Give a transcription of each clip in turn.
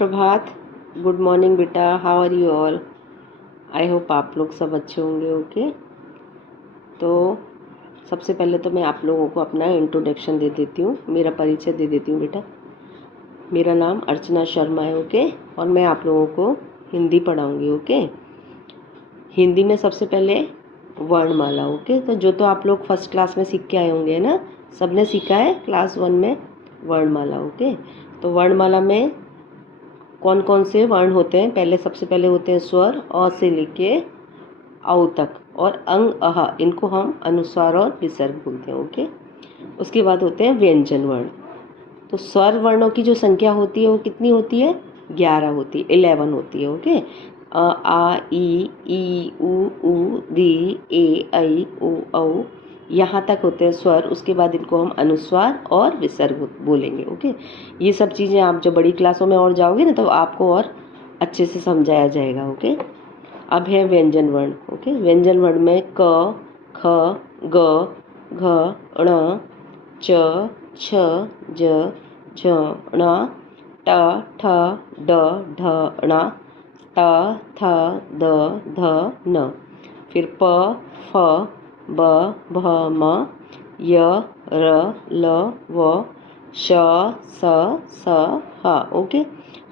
सुप्रभात, good morning बेटा, how are you all. I hope आप लोग सब अच्छे होंगे। ओके, तो सबसे पहले तो मैं आप लोगों को अपना इंट्रोडक्शन दे देती हूँ, मेरा परिचय दे देती हूँ बेटा। मेरा नाम अर्चना शर्मा है। ओके, और मैं आप लोगों को हिंदी पढ़ाऊँगी। ओके, हिंदी में सबसे पहले वर्णमाला। ओके, तो आप लोग फर्स्ट क्लास में सीख के आए होंगे ना, सबने सीखा है क्लास 1 में वर्णमाला। ओके, तो वर्णमाला में कौन कौन से वर्ण होते हैं? सबसे पहले होते हैं स्वर, अ से लेके औ तक, और अंग अह, इनको हम अनुस्वार और विसर्ग बोलते हैं। ओके, उसके बाद होते हैं व्यंजन वर्ण। तो स्वर वर्णों की जो संख्या होती है वो कितनी होती है? 11 होती है, 11 होती है। ओके, अ आ ई उ री ए ऐ ओ औ, यहाँ तक होते हैं स्वर। उसके बाद इनको हम अनुस्वार और विसर्ग बोलेंगे। ओके, ये सब चीज़ें आप जब बड़ी क्लासों में और जाओगे ना तो आपको और अच्छे से समझाया जाएगा। ओके, अब है व्यंजन वर्ण। ओके, व्यंजन वर्ण में क, ख, ग, घ, ण, च, छ, ज, झ, ण, ट, ठ, ड, ढ, ण, त, थ, द, ध, न। फिर प, फ, ब, भ, म, य, र, ल, व, श, स, स, ह। ओके,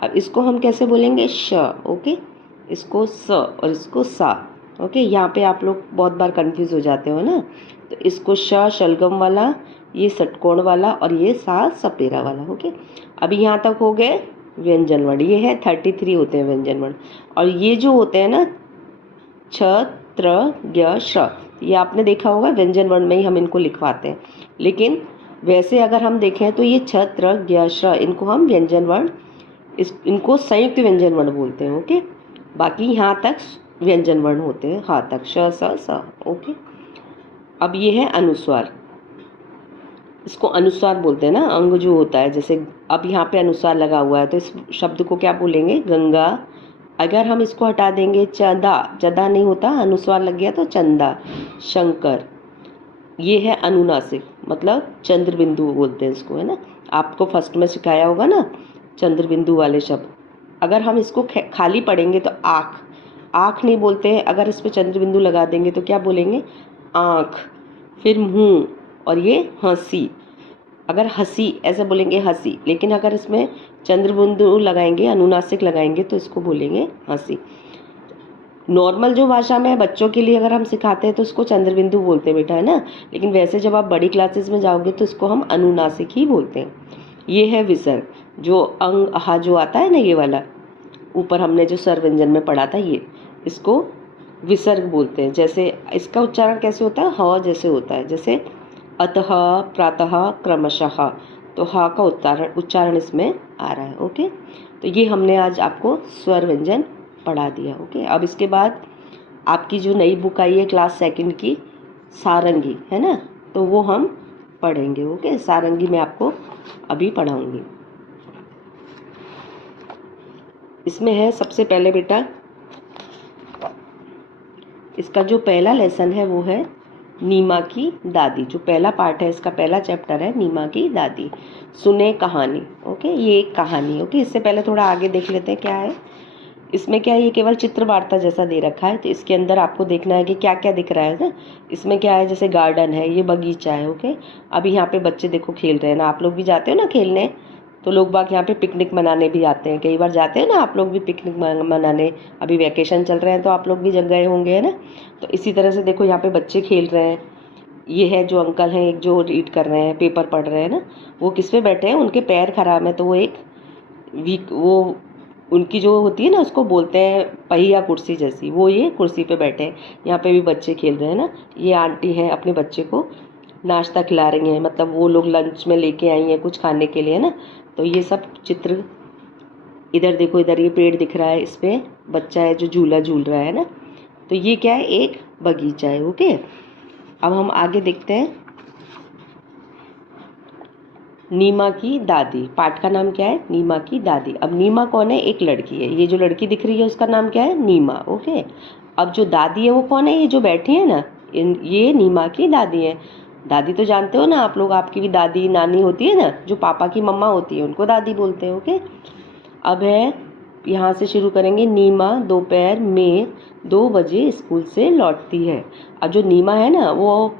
अब इसको हम कैसे बोलेंगे? श। ओके, इसको स और इसको सा। ओके, यहाँ पे आप लोग बहुत बार कंफ्यूज हो जाते हो ना, तो इसको श शलगम वाला, ये षटकोण वाला, और ये सा सपेरा वाला। ओके, अभी यहाँ तक हो गए व्यंजन वर्ण। ये है 33 होते हैं व्यंजन वर्ण। और ये जो होते हैं ना छ, त्र, ज्ञ, श्र, ये आपने देखा होगा व्यंजन वर्ण में ही हम इनको लिखवाते हैं। लेकिन वैसे अगर हम देखें तो ये छ, त्र, ज्ञ, श्र, इनको हम व्यंजन वर्ण, इनको संयुक्त व्यंजन वर्ण बोलते हैं। ओके, बाकी यहाँ तक व्यंजन वर्ण होते हैं, हाँ तक, श, स, स। ओके, अब ये है अनुस्वार। इसको अनुस्वार बोलते हैं ना, अंग जो होता है। जैसे अब यहाँ पे अनुस्वार लगा हुआ है तो इस शब्द को क्या बोलेंगे? गंगा। अगर हम इसको हटा देंगे, चदा, चदा नहीं होता, अनुस्वार लग गया तो चंदा, शंकर। ये है अनुनासिक, मतलब चंद्र बिंदु बोलते हैं इसको, है ना। आपको फर्स्ट में सिखाया होगा ना चंद्र बिंदु वाले शब्द। अगर हम इसको खाली पढ़ेंगे तो आँख, आँख नहीं बोलते हैं। अगर इस पर चंद्र बिंदु लगा देंगे तो क्या बोलेंगे? आँख। फिर मुँह, और ये हंसी। अगर हंसी ऐसे बोलेंगे हंसी, लेकिन अगर इसमें चंद्र बिंदु लगाएंगे, अनुनासिक लगाएंगे, तो इसको बोलेंगे हंसी। नॉर्मल जो भाषा में बच्चों के लिए अगर हम सिखाते हैं तो इसको चंद्र बिंदु बोलते हैं बेटा, है ना। लेकिन वैसे जब आप बड़ी क्लासेस में जाओगे तो इसको हम अनुनासिक ही बोलते हैं। ये है विसर्ग, जो अंग अहा जो आता है ना, ये वाला ऊपर हमने जो स्वर व्यंजन में पढ़ा था, ये इसको विसर्ग बोलते हैं। जैसे इसका उच्चारण कैसे होता है? ह जैसे होता है, जैसे अतः, प्रातः, क्रमशः, तो ह का उच्चारण इसमें आ रहा है। ओके, तो ये हमने आज आपको स्वर व्यंजन पढ़ा दिया। ओके, अब इसके बाद आपकी जो नई बुक आई है क्लास 2 की, सारंगी, है ना, तो वो हम पढ़ेंगे। ओके, सारंगी मैं आपको अभी पढ़ाऊंगी। इसमें है सबसे पहले बेटा, इसका जो पहला लेसन है वो है नीमा की दादी। जो पहला पार्ट है, इसका पहला चैप्टर है नीमा की दादी, सुने कहानी। ओके, ये एक कहानी। ओके, इससे पहले थोड़ा आगे देख लेते हैं क्या है इसमें। क्या है, ये केवल चित्र वार्ता जैसा दे रखा है, तो इसके अंदर आपको देखना है कि क्या क्या दिख रहा है ना। इसमें क्या है, जैसे गार्डन है, ये बगीचा है। ओके, अभी यहाँ पे बच्चे देखो खेल रहे हैं ना, आप लोग भी जाते हो ना खेलने, तो लोग बाग यहाँ पे पिकनिक मनाने भी आते हैं। कई बार जाते हो ना आप लोग भी पिकनिक मनाने, अभी वैकेशन चल रहे हैं तो आप लोग भी जग गए होंगे, है ना। तो इसी तरह से देखो यहाँ पे बच्चे खेल रहे हैं। ये है जो अंकल हैं, एक जो रीड कर रहे हैं, पेपर पढ़ रहे हैं ना, वो किस पे बैठे हैं? उनके पैर खराब है, तो वो एक वो उनकी जो होती है ना, उसको बोलते हैं पहिया कुर्सी जैसी, वो ये कुर्सी पे बैठे हैं। यहाँ पे भी बच्चे खेल रहे हैं ना। ये आंटी हैं, अपने बच्चे को नाश्ता खिला रही हैं, मतलब वो लोग लंच में लेके आई हैं कुछ खाने के लिए ना। तो ये सब चित्र, इधर देखो, इधर ये पेड़ दिख रहा है, इस पे बच्चा है जो झूला झूल रहा है ना। तो ये क्या है? एक बगीचा है। ओके, अब हम आगे देखते हैं। नीमा की दादी, पाठ का नाम क्या है? नीमा की दादी। अब नीमा कौन है? एक लड़की है। ये जो लड़की दिख रही है उसका नाम क्या है? नीमा। ओके, अब जो दादी है वो कौन है? ये जो बैठी है ना, ये नीमा की दादी है। दादी तो जानते हो ना आप लोग, आपकी भी दादी नानी होती है ना, जो पापा की मम्मा होती है उनको दादी बोलते हैं। ओके, अब है, यहाँ से शुरू करेंगे। नीमा दोपहर में 2 बजे स्कूल से लौटती है। अब जो नीमा है ना, वो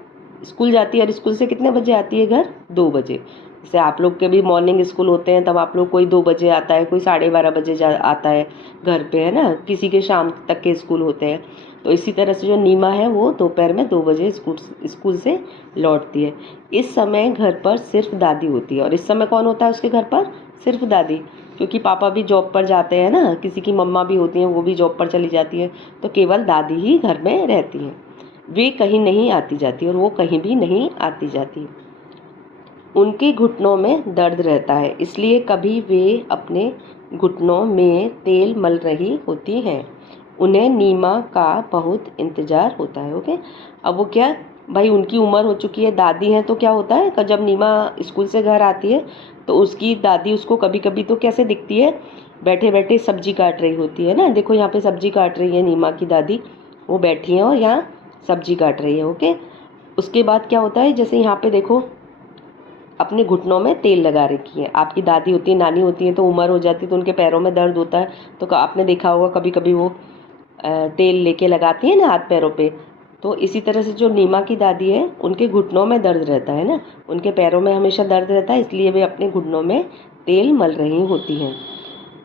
स्कूल जाती है और स्कूल से कितने बजे आती है घर? 2 बजे। जैसे आप लोग के भी मॉर्निंग स्कूल होते हैं, तब आप लोग कोई 2 बजे आता है, कोई 12:30 बजे आता है घर पे, है ना, किसी के शाम तक के स्कूल होते हैं। तो इसी तरह से जो नीमा है वो दोपहर में 2 बजे स्कूल से लौटती है। इस समय घर पर सिर्फ दादी होती है। और इस समय कौन होता है उसके घर पर? सिर्फ दादी, क्योंकि पापा भी जॉब पर जाते हैं ना, किसी की मम्मा भी होती हैं, वो भी जॉब पर चली जाती है, तो केवल दादी ही घर में रहती हैं। वे कहीं नहीं आती जाती और वो कहीं भी नहीं आती जाती। उनके घुटनों में दर्द रहता है, इसलिए कभी वे अपने घुटनों में तेल मल रही होती हैं। उन्हें नीमा का बहुत इंतज़ार होता है। ओके, अब वो क्या, भाई उनकी उम्र हो चुकी है, दादी हैं, तो क्या होता है कि जब नीमा स्कूल से घर आती है तो उसकी दादी उसको कभी कभी तो कैसे दिखती है, बैठे बैठे सब्जी काट रही होती है ना। देखो यहाँ पे सब्जी काट रही है नीमा की दादी, वो बैठी है और यहाँ सब्जी काट रही है। ओके, उसके बाद क्या होता है, जैसे यहाँ पे देखो अपने घुटनों में तेल लगा रखी है। आपकी दादी होती है, नानी होती है, तो उम्र हो जाती है तो उनके पैरों में दर्द होता है, तो आपने देखा होगा कभी कभी वो तेल लेके लगाती है ना हाथ पैरों पे। तो इसी तरह से जो नीमा की दादी है, उनके घुटनों में दर्द रहता है ना, उनके पैरों में हमेशा दर्द रहता है, इसलिए वे अपने घुटनों में तेल मल रही होती हैं।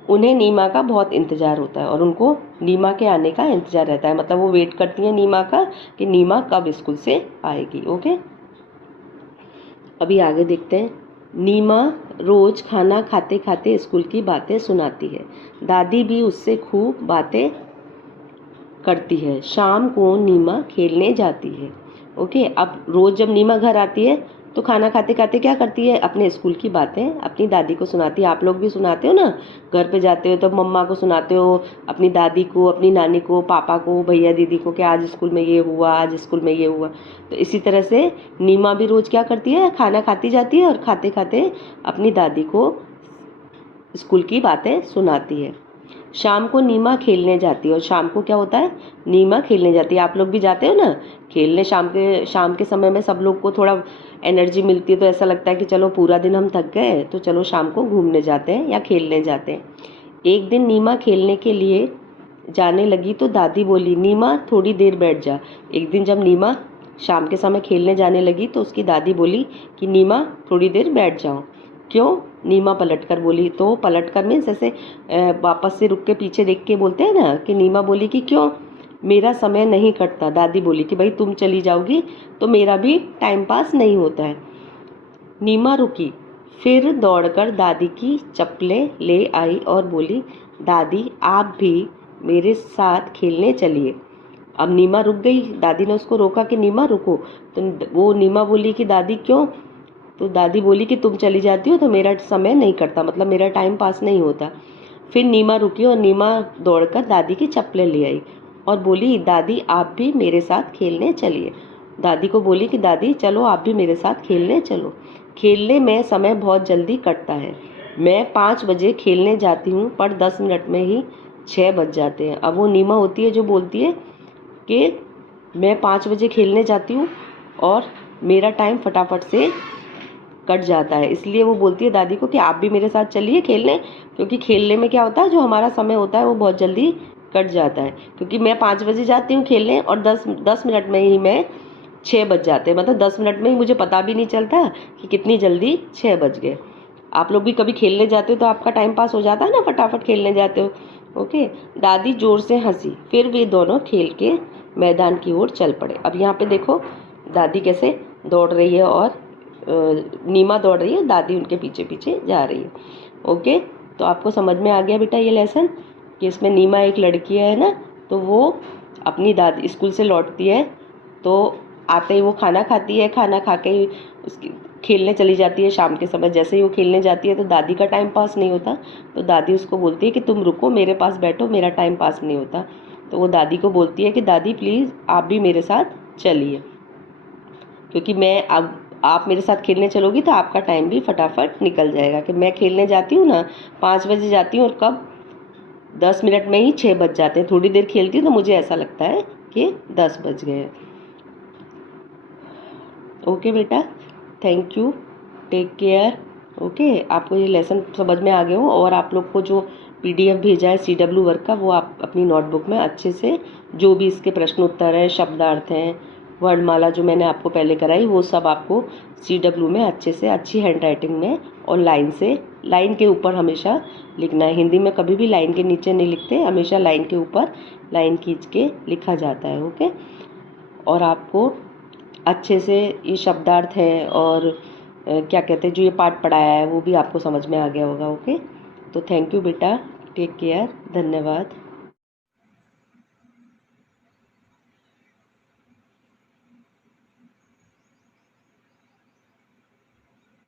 उन्हें नीमा का बहुत इंतज़ार होता है और उनको नीमा के आने का इंतज़ार रहता है, मतलब वो वेट करती हैं नीमा का कि नीमा कब स्कूल से आएगी। ओके, अभी आगे देखते हैं। नीमा रोज खाना खाते खाते स्कूल की बातें सुनाती है। दादी भी उससे खूब बातें करती है। शाम को नीमा खेलने जाती है। ओके, अब रोज जब नीमा घर आती है तो खाना खाते खाते क्या करती है, अपने स्कूल की बातें अपनी दादी को सुनाती है। आप लोग भी सुनाते हो ना, घर पे जाते हो तब मम्मा को सुनाते हो, अपनी दादी को, अपनी नानी को, पापा को, भैया दीदी को कि आज स्कूल में ये हुआ, आज स्कूल में ये हुआ। तो इसी तरह से नीमा भी रोज क्या करती है, खाना खाती जाती है और खाते खाते अपनी दादी को स्कूल की बातें सुनाती है। शाम को नीमा खेलने जाती है और शाम को क्या होता है, नीमा खेलने जाती है। आप लोग भी जाते हो ना खेलने, शाम के समय में सब लोग को थोड़ा एनर्जी मिलती है, तो ऐसा लगता है कि चलो पूरा दिन हम थक गए तो चलो शाम को घूमने जाते हैं या खेलने जाते हैं। एक दिन नीमा खेलने के लिए जाने लगी तो दादी बोली, नीमा थोड़ी देर बैठ जा। एक दिन जब नीमा शाम के समय खेलने जाने लगी तो उसकी दादी बोली कि नीमा थोड़ी देर बैठ जाओ। क्यों? नीमा पलटकर बोली। तो पलटकर मीन्स ऐसे वापस से रुक के पीछे देख के बोलते हैं ना, कि नीमा बोली कि क्यों, मेरा समय नहीं कटता। दादी बोली कि भाई तुम चली जाओगी तो मेरा भी टाइम पास नहीं होता है। नीमा रुकी, फिर दौड़कर दादी की चप्पलें ले आई और बोली, दादी आप भी मेरे साथ खेलने चलिए। अब नीमा रुक गई, दादी ने उसको रोका कि नीमा रुको, तो वो नीमा बोली कि दादी क्यों? तो दादी बोली कि तुम चली जाती हो तो मेरा समय नहीं कटता, मतलब मेरा टाइम पास नहीं होता। फिर नीमा रुकी और नीमा दौड़कर दादी की चप्पलें ले आई और बोली, दादी आप भी मेरे साथ खेलने चलिए। दादी को बोली कि दादी चलो आप भी मेरे साथ खेलने चलो। खेलने में समय बहुत जल्दी कटता है। मैं 5 बजे खेलने जाती हूँ पर 10 मिनट में ही 6 बज जाते हैं। अब वो नीमा होती है जो बोलती है कि मैं 5 बजे खेलने जाती हूँ और मेरा टाइम फटाफट से कट जाता है, इसलिए वो बोलती है दादी को कि आप भी मेरे साथ चलिए खेलने, क्योंकि खेलने में क्या होता है, जो हमारा समय होता है वो बहुत जल्दी कट जाता है। क्योंकि मैं 5 बजे जाती हूँ खेलने और 10 मिनट में ही मैं 6 बज जाते हैं, मतलब 10 मिनट में ही मुझे पता भी नहीं चलता कि कितनी जल्दी 6 बज गए। आप लोग भी कभी खेलने जाते हो तो आपका टाइम पास हो जाता है ना, फटाफट खेलने जाते हो। ओके, दादी जोर से हंसी, फिर वे दोनों खेल के मैदान की ओर चल पड़े। अब यहाँ पे देखो दादी कैसे दौड़ रही है और नीमा दौड़ रही है, दादी उनके पीछे पीछे जा रही है। ओके, तो आपको समझ में आ गया बेटा ये लेसन, कि इसमें नीमा एक लड़की है ना, तो वो अपनी दादी स्कूल से लौटती है तो आते ही वो खाना खाती है, खाना खा के ही उसकी खेलने चली जाती है। शाम के समय जैसे ही वो खेलने जाती है तो दादी का टाइम पास नहीं होता, तो दादी उसको बोलती है कि तुम रुको, मेरे पास बैठो, मेरा टाइम पास नहीं होता। तो वो दादी को बोलती है कि दादी प्लीज़ आप भी मेरे साथ चलिए, क्योंकि मैं अब आप मेरे साथ खेलने चलोगी तो आपका टाइम भी फटाफट निकल जाएगा। कि मैं खेलने जाती हूँ ना 5 बजे जाती हूँ और कब 10 मिनट में ही 6 बज जाते हैं। थोड़ी देर खेलती हूँ तो मुझे ऐसा लगता है कि 10 बज गए हैं। ओके बेटा, thank you, take care. Okay, आपको ये लेसन समझ में आ गए हो, और आप लोग को जो PDF भेजा है CW वर्क का, वो आप अपनी नोटबुक में अच्छे से जो भी इसके प्रश्न उत्तर हैं, शब्दार्थ हैं, वर्णमाला जो मैंने आपको पहले कराई, वो सब आपको CW में अच्छे से अच्छी हैंडराइटिंग में और लाइन से, लाइन के ऊपर हमेशा लिखना है। हिंदी में कभी भी लाइन के नीचे नहीं लिखते, हमेशा लाइन के ऊपर लाइन खींच के लिखा जाता है। ओके, और आपको अच्छे से ये शब्दार्थ है और क्या कहते हैं जो ये पाठ पढ़ाया है वो भी आपको समझ में आ गया होगा। ओके, तो थैंक यू बेटा, टेक केयर, धन्यवाद।